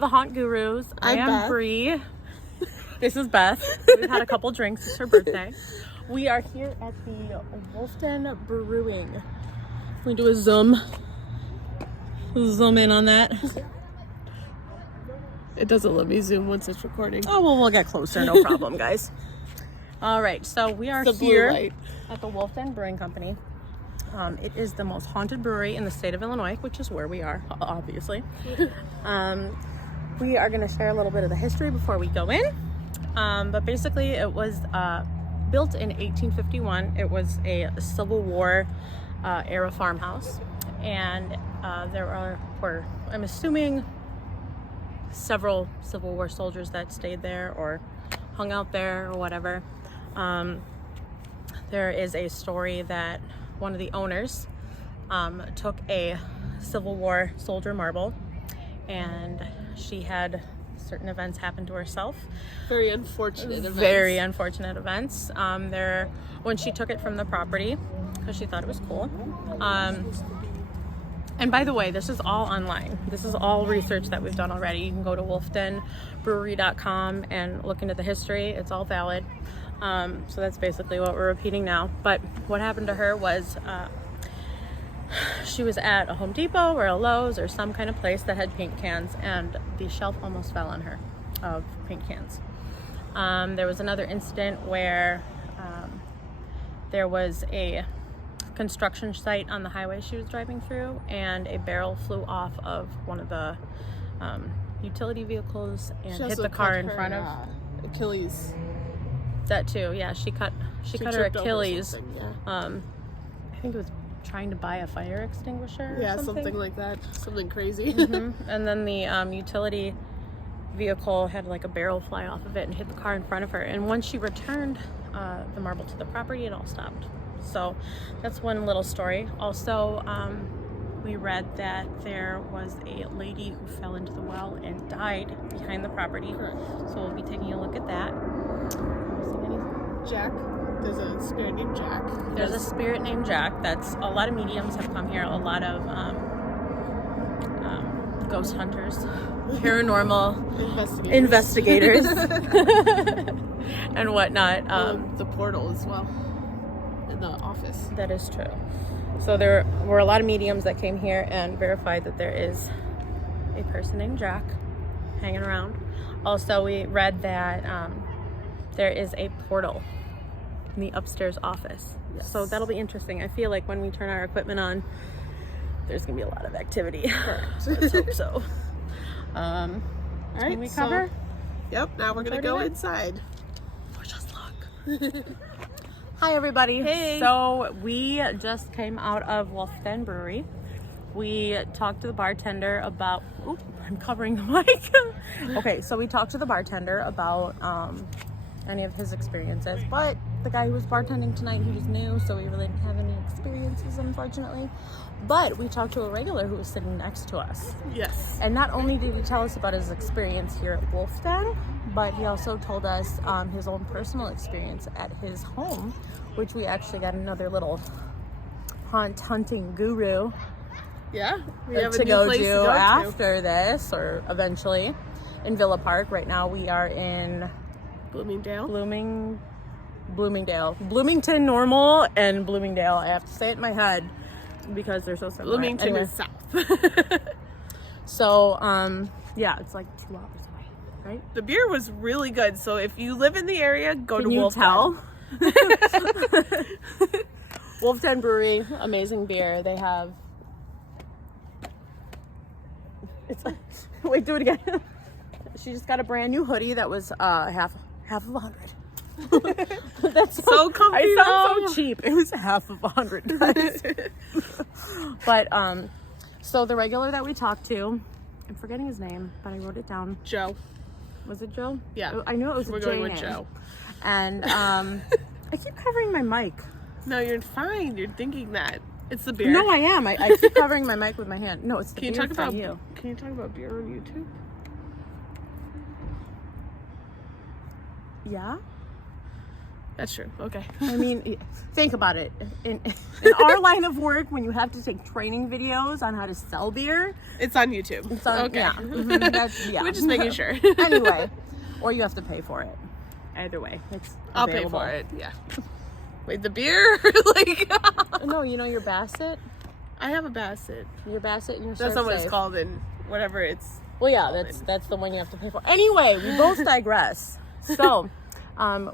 the Haunt Gurus. I am Beth. Bree. This is Beth. We've had a couple drinks. It's her birthday. We are here at the WOLFDEN Brewing. We do a zoom in on that. It doesn't let me zoom once it's recording. Oh, well, we'll get closer. No problem, guys. All right, so we are here at the WOLFDEN Brewing Company. It is the most haunted brewery in the state of Illinois, which is where we are, obviously. We are going to share a little bit of the history before we go in. But basically, it was built in 1851. It was a Civil War era farmhouse. And there were, I'm assuming, several Civil War soldiers that stayed there or hung out there or whatever. There is a story that one of the owners took a Civil War soldier marble, and she had certain events happen to herself. Very unfortunate events. Very unfortunate events. When she took it from the property, because she thought it was cool. And by the way, this is all online. This is all research that we've done already. You can go to wolfdenbrewery.com and look into the history. It's all valid. So that's basically what we're repeating now. But what happened to her was she was at a Home Depot or a Lowe's or some kind of place that had paint cans, and the shelf almost fell on her of paint cans. There was another incident where there was a construction site on the highway she was driving through, and a barrel flew off of one of the utility vehicles and hit the car in front of Achilles. That too, yeah. She cut her Achilles. Yeah. I think it was trying to buy a fire extinguisher. Yeah, or something like that. Something crazy. And then the utility vehicle had like a barrel fly off of it and hit the car in front of her. And once she returned the marble to the property, it all stopped. So that's one little story. Also, we read that there was a lady who fell into the well and died behind the property. Correct. So we'll be taking a look at that. Jack. There's a spirit named Jack. There's a spirit named Jack. That's a lot of mediums have come here. A lot of ghost hunters, paranormal investigators, and whatnot. The portal as well. In the office. That is true. So there were a lot of mediums that came here and verified that there is a person named Jack hanging around. Also, we read that there is a portal in the upstairs office. Yes. So that'll be interesting. I feel like when we turn our equipment on, there's gonna be a lot of activity. Let's hope so. All right, can we cover? Yep, now we're gonna go inside. For just luck. Hi everybody. Hey. So we just came out of WOLFDEN Brewery. We talked to the bartender about, I'm covering the mic. Okay, so we talked to the bartender about any of his experiences, but the guy who was bartending tonight, he was new, so we really didn't have any experiences, unfortunately. But we talked to a regular who was sitting next to us. Yes. And not only did he tell us about his experience here at WOLFDEN, but he also told us his own personal experience at his home, which we actually got another little hunting guru. Yeah, we have to go do after this, or eventually, in Villa Park. Right now we are in Bloomington Normal and Bloomingdale. I have to say it in my head because they're so similar. Bloomington is south. So, yeah, it's like 2 hours away, right? The beer was really good, so if you live in the area, go to WOLFDEN. Can you tell? WOLFDEN Brewery, amazing beer. They have... Wait, do it again. She just got a brand new hoodie that was half of $100. That's so comfy. I sound so cheap. It was half of $100, guys. But so the regular that we talked to, I'm forgetting his name, but I wrote it down. Joe. Was it Joe? Yeah. I knew it was We're a going J with Joe. And I keep covering my mic. No, you're fine. You're thinking that. It's the beer. No, I am. I keep covering my mic with my hand. No, it's the beer from you. Can you talk about beer on YouTube? Yeah? That's true. Okay. I mean, think about it. In our line of work, when you have to take training videos on how to sell beer, It's on YouTube. it's on, Okay. yeah. Mhm, yeah. We're just making sure. Anyway, or you have to pay for it. Either way, it's I'll pay available. for it. Yeah. Wait, the beer? Like, No, you know your Bassett? I have a Bassett. Your Bassett and your That's not what it's ServSafe. called in whatever it's. Well, yeah, that's the one you have to pay for. Anyway, we both digress. So,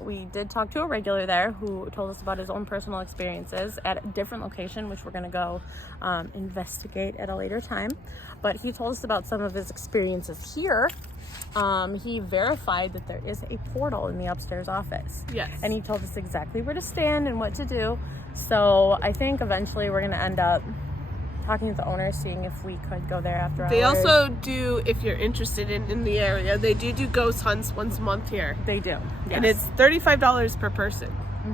we did talk to a regular there who told us about his own personal experiences at a different location, which we're going to go investigate at a later time. But he told us about some of his experiences here. He verified that there is a portal in the upstairs office. Yes. And he told us exactly where to stand and what to do. So I think eventually we're going to end up talking to the owner, seeing if we could go there after hours. They also do, if you're interested in the area, they do ghost hunts once a month here. They do. And it's $35 per person.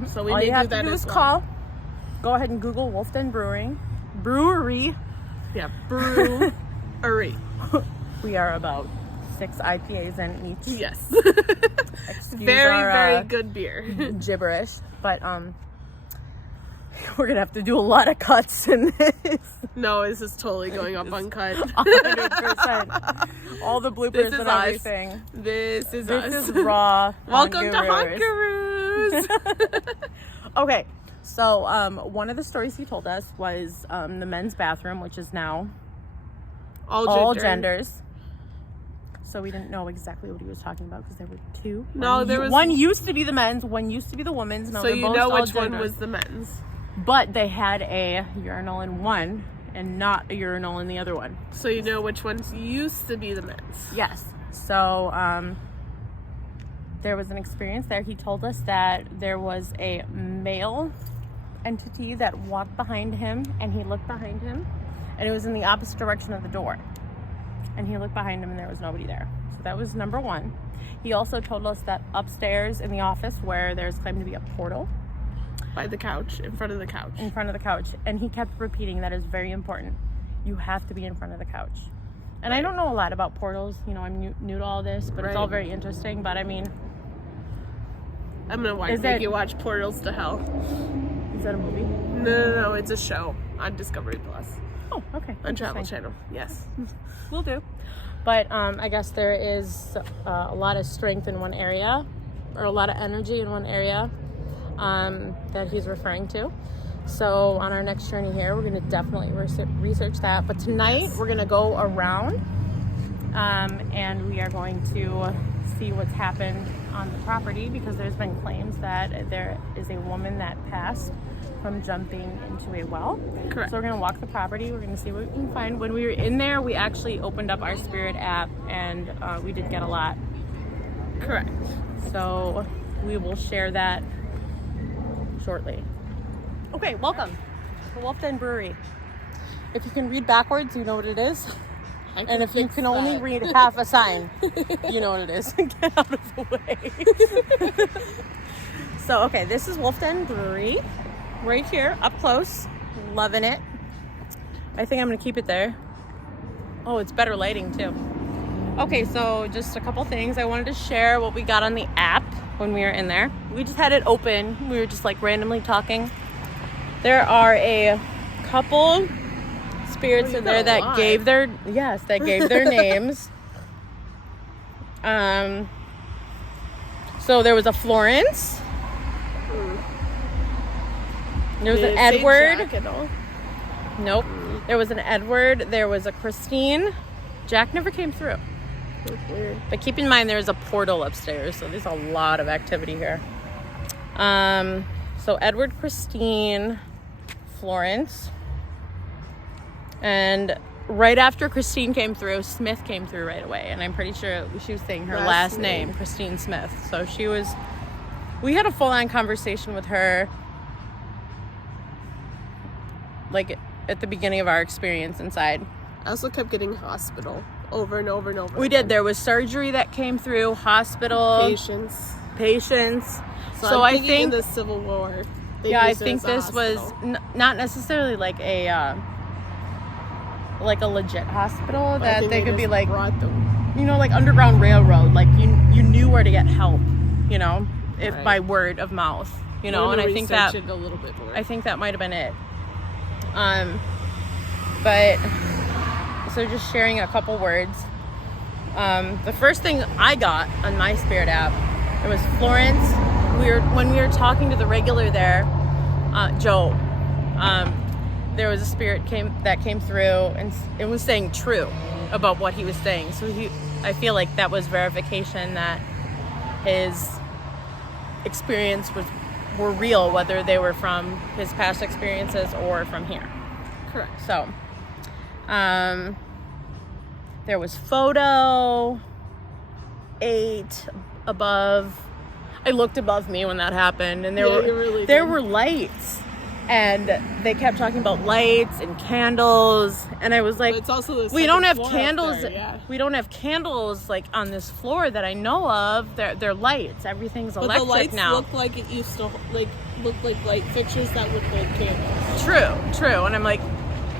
So we All may you do have that to do as is well. call. Go ahead and Google WOLFDEN Brewery. Yeah, brewery. We are about 6 IPAs in each. Yes. Excuse Very, our, very good beer. gibberish, but we're gonna have to do a lot of cuts in this. No, this is totally going up uncut. 100%. All the bloopers This is and us. everything. This is us. This is raw. Welcome to Honkaroos. Honkaroos. Okay, so one of the stories he told us was the men's bathroom, which is now all genders. So we didn't know exactly what he was talking about because there were two. No, there was one used to be the men's, one used to be the women's. Now So they're you both know all which one genders. was the men's. But they had a urinal in one and not a urinal in the other one. So you know which ones used to be the men's. Yes. So there was an experience there. He told us that there was a male entity that walked behind him, and he looked behind him, and it was in the opposite direction of the door. And he looked behind him, and there was nobody there. So that was number one. He also told us that upstairs in the office, where there's claimed to be a portal, By the couch, in front of the couch. in front of the couch, and he kept repeating that is very important. You have to be in front of the couch. And I don't know a lot about portals. You know, I'm new to all this, but it's all Right. very interesting. But I mean, I'm gonna Is make it- you watch Portals to Hell. is that a movie? No, it's a show on Discovery Plus. Oh, okay. On Travel Interesting. Channel, yes. Will do. But I guess there is a lot of strength in one area, or a lot of energy in one area that he's referring to. So on our next journey here, we're going to definitely research that. But tonight, we're going to go around and we are going to see what's happened on the property, because there's been claims that there is a woman that passed from jumping into a well. Correct. So we're going to walk the property. We're going to see what we can find. When we were in there, we actually opened up our Spirit app, and we did get a lot. Correct. So we will share that shortly. Okay, welcome to WOLFDEN Brewery. If you can read backwards, you know what it is. And if you can only read half a sign, you know what it is. Get out of the way. So, okay, this is WOLFDEN Brewery. Right here, up close. Loving it. I think I'm going to keep it there. Oh, it's better lighting, too. Okay, so just a couple things. I wanted to share what we got on the app when we were in there. We just had it open. We were just like randomly talking. There are a couple spirits in there that gave their names. So there was a Florence. There was an Edward. Nope. There was an Edward. There was a Christine. Jack never came through. Weird. But keep in mind, there's a portal upstairs, so there's a lot of activity here. So Edward, Christine, Florence, and right after Christine came through, Smith came through right away, and I'm pretty sure she was saying her last name, Christine Smith. So we had a full-on conversation with her, like at the beginning of our experience inside. I also kept getting hospital over and over and over. We did. There was surgery that came through, hospital, patients. So I I think in think, the Civil War. I think this was not necessarily like a legit hospital that they could be like, brought them. you know, like Underground Railroad. Like you knew where to get help, you know. if Right. by word of mouth, you know, and I think that a little bit more. I think that might have been it. But so just sharing a couple words. The first thing I got on my spirit app, it was Florence. When we were talking to the regular there, Joe. There was a spirit that came through, and it was saying true about what he was saying. So I feel like that was verification that his experience were real, whether they were from his past experiences or from here. Correct. So, there was photo 8 above. I looked above me when that happened, and there were lights, and they kept talking about lights and candles, and I was like, but it's also we don't have candles. There, yeah. We don't have candles like on this floor that I know of. They're lights. Everything's electric the lights now. look like it used to look like light fixtures that would hold candles. True, and I'm like,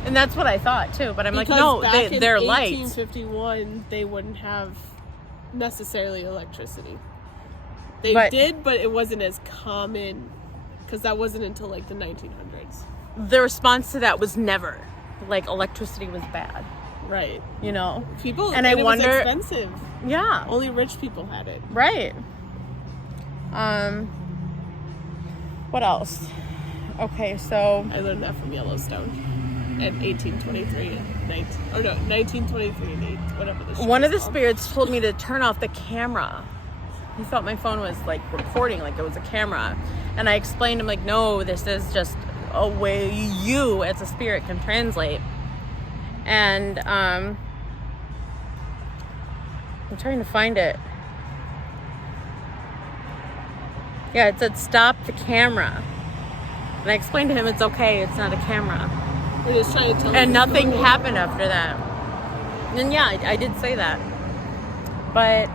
and that's what I thought too. But I'm Because like, no, they're in lights. 1851, they wouldn't have necessarily electricity. They did, but it wasn't as common because that wasn't until like the 1900s. The response to that was never like electricity was bad, Right. you know. People, and I wonder, it was expensive. Yeah, Only rich people had it. right. What else? Okay, so I learned that from Yellowstone in 1823 and 1923 and 8, whatever the show one of the is called. spirits told me to turn off the camera. He thought my phone was like recording, like it was a camera. And I explained to him, like, no, this is just a way you as a spirit can translate. And I'm trying to find it. Yeah, it said stop the camera. And I explained to him it's okay, it's not a camera. We're just trying to tell And him nothing what's going on. happened after that. And yeah, I did say that. But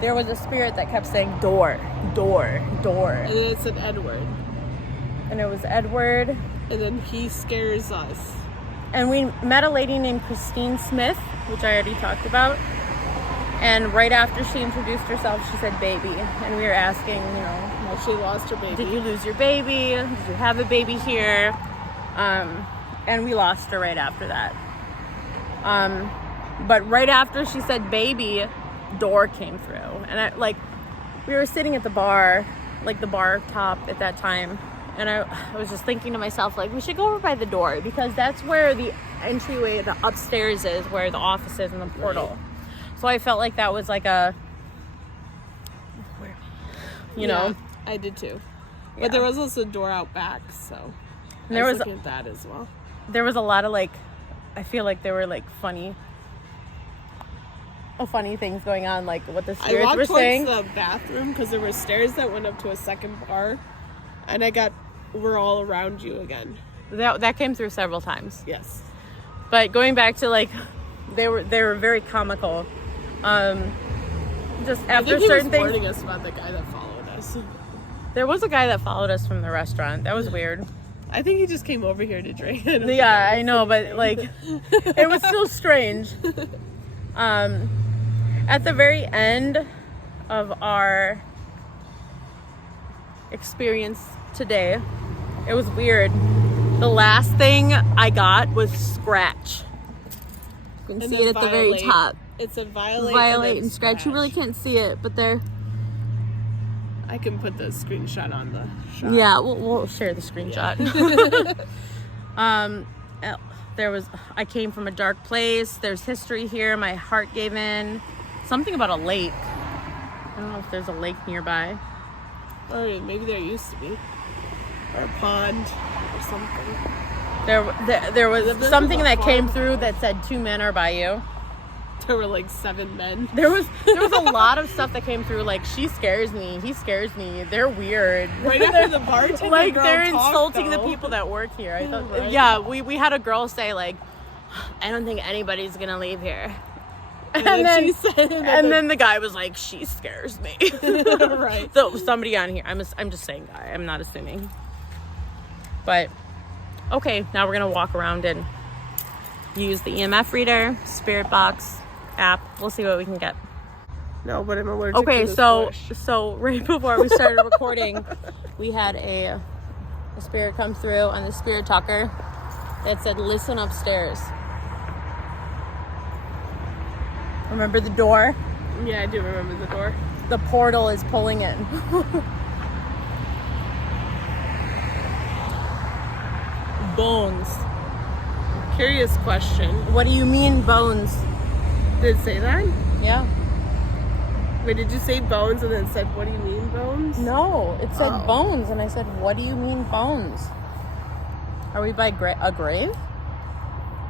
there was a spirit that kept saying door, door, door. And then it said Edward. And it was Edward. And then he scares us. And we met a lady named Christine Smith, which I already talked about. And right after she introduced herself, she said baby. And we were asking, you know, Well, she lost her baby. did you lose your baby? Did you have a baby here? And we lost her right after that. But right after she said baby, door came through. And we were sitting at the bar, like the bar top at that time. And I was just thinking to myself, like, we should go over by the door because that's where the entryway, the upstairs is, where the office is and the portal. Right. So I felt like that was like you know. I did too. Yeah. But there was also a door out back, so and there was looking at that as well. There was a lot of I feel like there were funny things going on, like what the spirits were saying. I walked towards the bathroom because there were stairs that went up to a second bar, and we're all around you again. That came through several times. Yes. But going back to they were very comical. Just after certain things. Warning us about the guy that followed us. There was a guy that followed us from the restaurant. That was weird. I think he just came over here to drink. Yeah, I know, but it was still strange. At the very end of our experience today, it was weird. The last thing I got was scratch. You can see it at the very top. It's a violate and scratch. You really can't see it, but there. I can put the screenshot on the shot. Yeah, we'll share the screenshot. Yeah. I came from a dark place. There's history here. My heart gave in. Something about a lake. I don't know if there's a lake nearby. Or maybe there used to be. Or a pond or something. There was something that came through that said 2 men are by you. There were 7 men. There was a lot of stuff that came through, she scares me, he scares me, they're weird. Right after the bartender they're insulting the people that work here. I thought, right. Yeah, we had a girl say I don't think anybody's gonna leave here. And then the guy was like, she scares me. Right. So somebody on here, I'm just saying guy, I'm not assuming. But okay, now we're gonna walk around and use the EMF reader, spirit box app. We'll see what we can get. No, but I'm allergic Okay, to this so bush. right before we started recording, we had a spirit come through on the spirit talker. It said, "Listen upstairs." Remember the door? Yeah, I do remember the door. The portal is pulling in. Bones. Curious question. What do you mean, bones? Did it say that? Yeah. Wait, did you say bones and then it said, what do you mean, bones? No, it said Oh. bones, and I said, "What do you mean, bones? Are we by a grave?"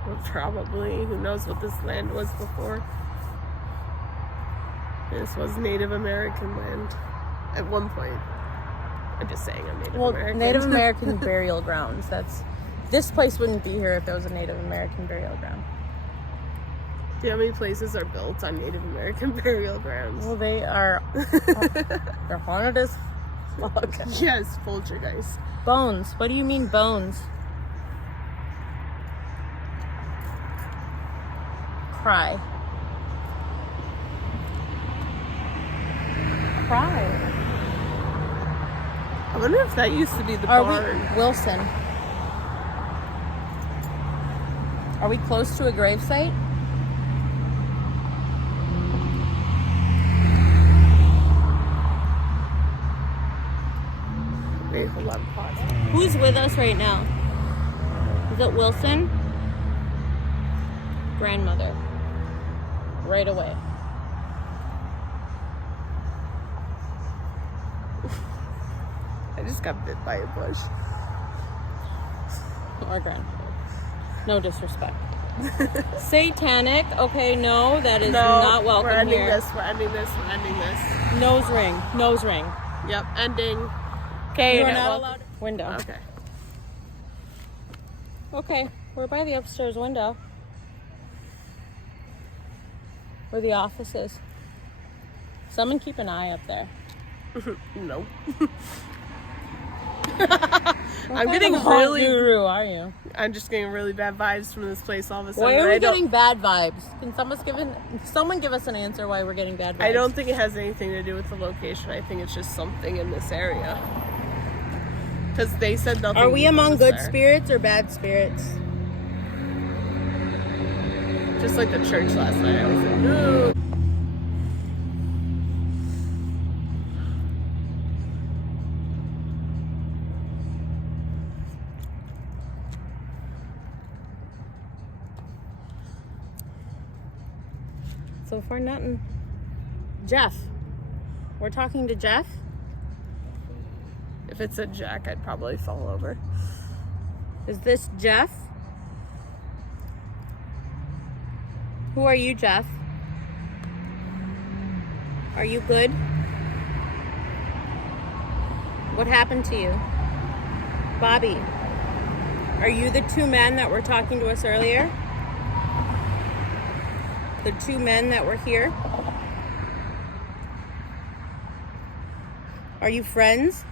Well, probably. Who knows what this land was before? This was Native American land at one point. I'm just saying I'm Native American. Native American burial grounds. This place wouldn't be here if there was a Native American burial ground. Do you know how many places are built on Native American burial grounds? Well, they are. They're haunted as fuck. Yes, poltergeist. Bones. What do you mean, bones? Cry. Cry. I wonder if that used to be the Are barn. we Wilson? Are we close to a gravesite? Wait, hold on, pause. Who's with us right now? Is it Wilson? Grandmother. Right away. I just got bit by a bush. Or grandmother. No disrespect. Satanic. Okay, no, that is not welcome we're ending here. this. We're ending this. We're ending this. Nose ring. Nose ring. Yep, ending. Okay, You're we're not not welcome. allowed. Window. Okay. Okay, we're by the upstairs window. Where the office is. Someone keep an eye up there. Nope. What I'm kind getting of hot really. guru are you? I'm just getting really bad vibes from this place all of a sudden. Why are I we don't- getting bad vibes? Can someone give us an answer why we're getting bad vibes? I don't think it has anything to do with the location. I think it's just something in this area. Because they said nothing. Are we among was good there. spirits or bad spirits? Just like the church last night. I was like, no. So far, nothing. Jeff. We're talking to Jeff. If it said Jack, I'd probably fall over. Is this Jeff? Who are you, Jeff? Are you good? What happened to you? Bobby, are you the two men that were talking to us earlier? The two men that were here? Are you friends?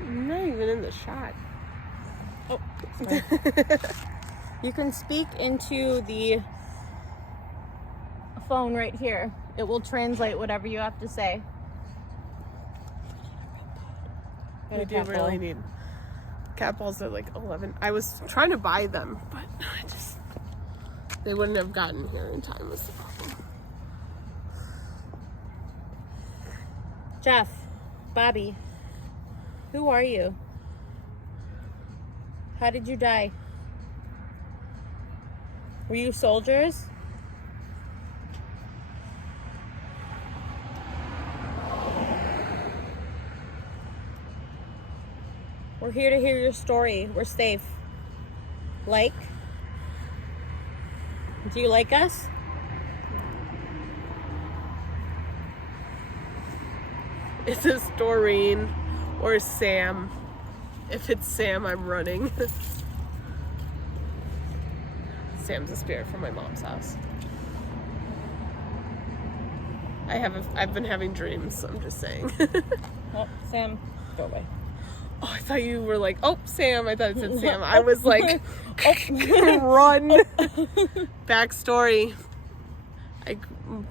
I'm not even in the shot. Oh, sorry. You can speak into the phone right here. It will translate whatever you have to say. We do really need cat balls. Are like 11. I was trying to buy them, but they wouldn't have gotten here in time was the problem. Jeff, Bobby, who are you? How did you die? Were you soldiers? We're here to hear your story. We're safe. Like? Do you like us? Is this Doreen or Sam? If it's Sam, I'm running. Sam's a spirit from my mom's house. I've been having dreams, so I'm just saying. Oh, Sam, go away. Oh, I thought you were like, oh, Sam. I thought it said Sam. I was like, run. Backstory.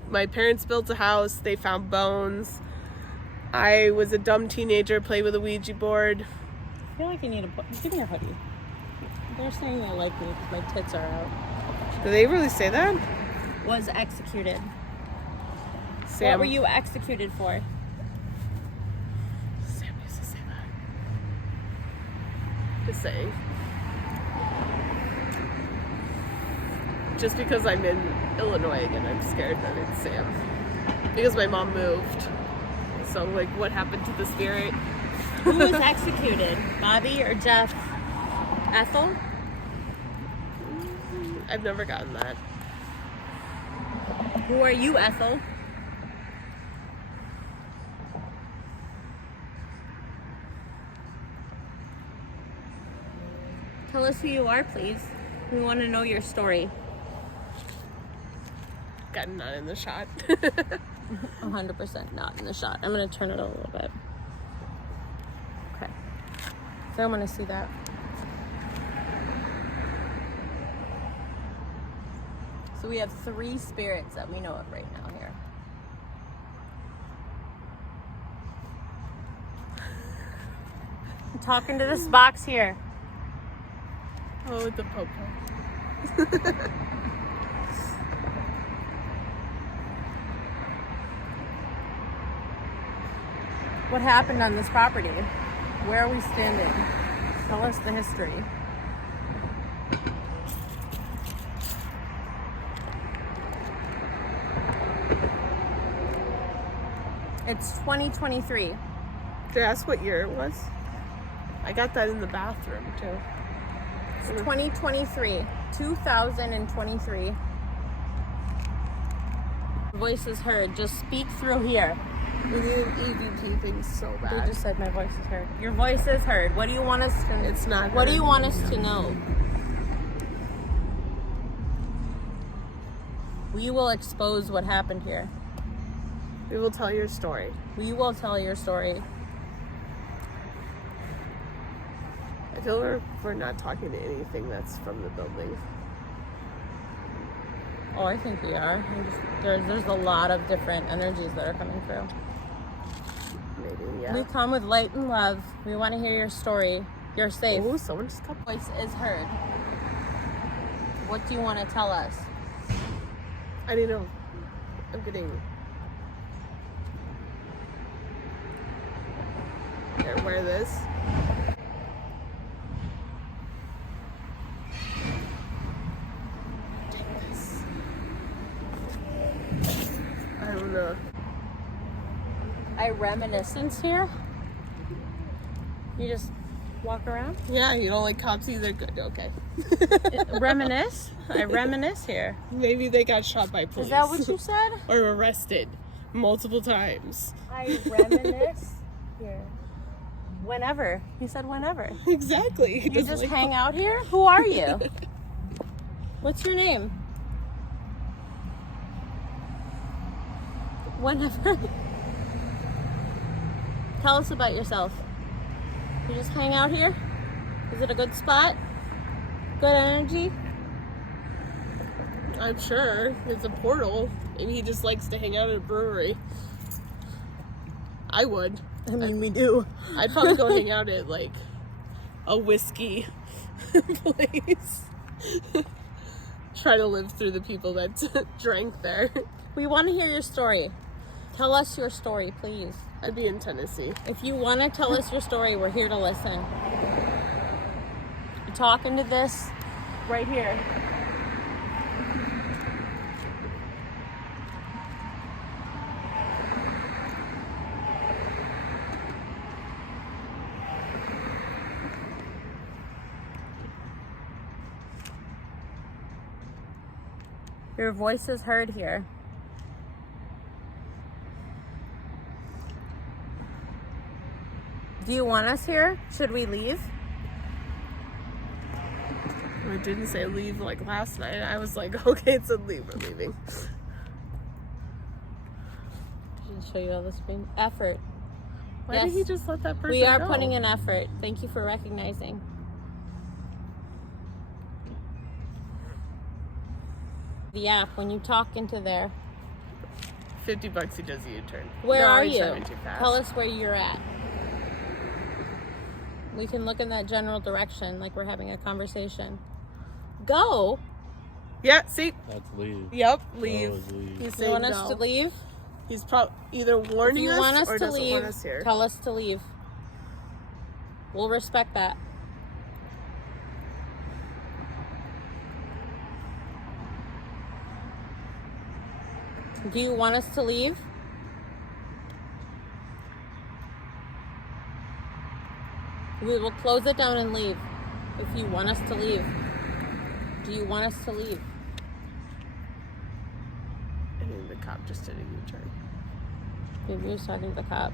My parents built a house. They found bones. I was a dumb teenager, played with a Ouija board. I feel like you need to give me your hoodie. They're saying they like me because my tits are out. Do they really say that? Was executed. Sam. What were you executed for? Sam used to say that. Just saying. Just because I'm in Illinois again, I'm scared that it's Sam. Because my mom moved. So, like, what happened to the spirit? Who was executed? Bobby or Jeff? Ethel? I've never gotten that. Who are you, Ethel? Tell us who you are, please. We want to know your story. Got not in the shot. 100% not in the shot. I'm going to turn it a little bit. Okay. So I'm going to see that. So we have 3 spirits that we know of right now here. I'm talking to this box here. Oh, the popo. What happened on this property? Where are we standing? Tell us the history. It's 2023. Did I ask what year it was? I got that in the bathroom, too. It's 2023. 2023. Voice is heard. Just speak through here. We need an EVP thing so bad. They just said my voice is heard. Your voice is heard. What do you want us to? It's not. What do you want us to know? We will expose what happened here. We will tell your story. We will tell your story. I feel we're not talking to anything that's from the building. Oh, I think we are. There's a lot of different energies that are coming through. Maybe, yeah. We come with light and love. We want to hear your story. You're safe. Oh, someone just come. Voice is heard. What do you want to tell us? I don't know. I'm getting. Here, wear this. Take this. I don't know. I reminiscence here. You just walk around. Yeah, you don't like cops either. Good. Okay. Reminisce. I reminisce here. Maybe they got shot by police. Is that what you said? Or arrested multiple times. I reminisce here. Whenever. He said whenever. Exactly. You just hang out here? Who are you? What's your name? Whenever. Tell us about yourself. You just hang out here? Is it a good spot? Good energy? I'm sure. It's a portal. Maybe he just likes to hang out at a brewery. I would. I mean, we do. I'd probably go hang out at like a whiskey place. Try to live through the people that drank there. We want to hear your story. Tell us your story, please. I'd be in Tennessee. If you want to tell us your story, we're here to listen. You're talking to this right here. Your voice is heard here. Do you want us here? Should we leave? I didn't say leave like last night. I was like, okay, it said leave, we're leaving. I'll show you all this being effort. Why Yes. did he just let that person We are go? putting in effort. Thank you for recognizing. The app, when you talk into there, $50 he does a U-turn. where No, are he's you? driving too fast. Tell us where you're at. We can look in that general direction like we're having a conversation. Go. Yeah, see? That's leave. Yep, That leave. was leave. He's You saying want us go. to leave? He's probably either If warning you us, want us or to doesn't leave, want us here. tell us to leave. We'll respect that. Do you want us to leave? We will close it down and leave if you want us to leave. Do you want us to leave? I mean, the cop just did a U-turn. Maybe he was talking to the cop.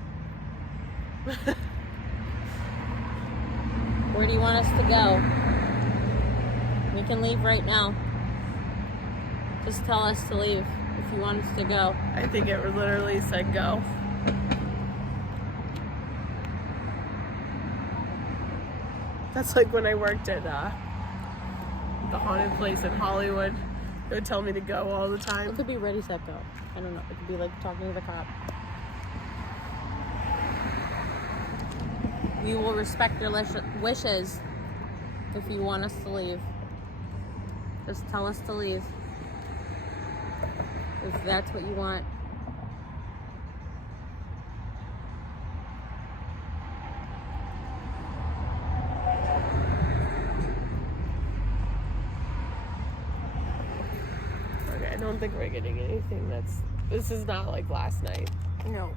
Where do you want us to go? We can leave right now. Just tell us to leave if you want us to go. I think it literally said go. That's like when I worked at the haunted place in Hollywood. They would tell me to go all the It time. could be ready, set, go. I don't know. It could be like talking to the cop. We will respect your wishes if you want us to leave. Just tell us to leave. If that's what you want. Okay, I don't think we're getting anything this is not like last night. No.